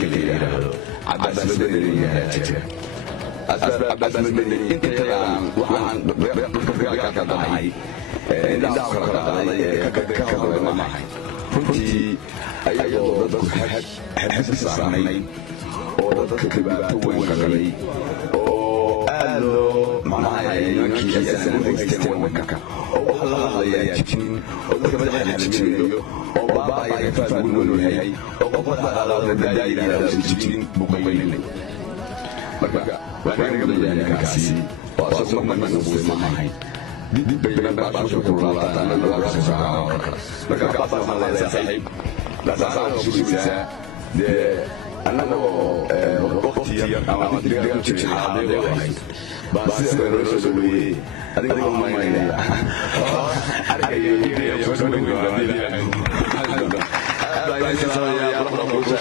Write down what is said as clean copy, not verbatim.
ninka la yidhaahdo cabaas madani ayaa jira cabaas madani intaan waxaan dagaalka ka dhacay indhaha kala qaaday ka hormahay runtii ayadoo dadku xabsi saarnayd oo dadka dhibaato weyn qabay oo aad loo nimankii aysan u haysteen waddanka oo wax la hadlayaa jirin oo dadka madaxa la jibinayo oo baaba'aya faad ugu nool yahay oo qof madaxaalaada daayirada uusan jirin buu qaylinay marka waxaan naga mudayaa ninkaasi oo asagoo marna uusan maahay dib bayna baasho ku laabtaan laga soo saaro marka qaabta waxaan leeyahay saaxiib laasaan ku sugaysaa dee annagoo waqti yar ama degdeg ku jiray xaaladii ahayd baa sida loo soo dhaweeyey adiga ma maynaya ariga iyo soo dhaweeyay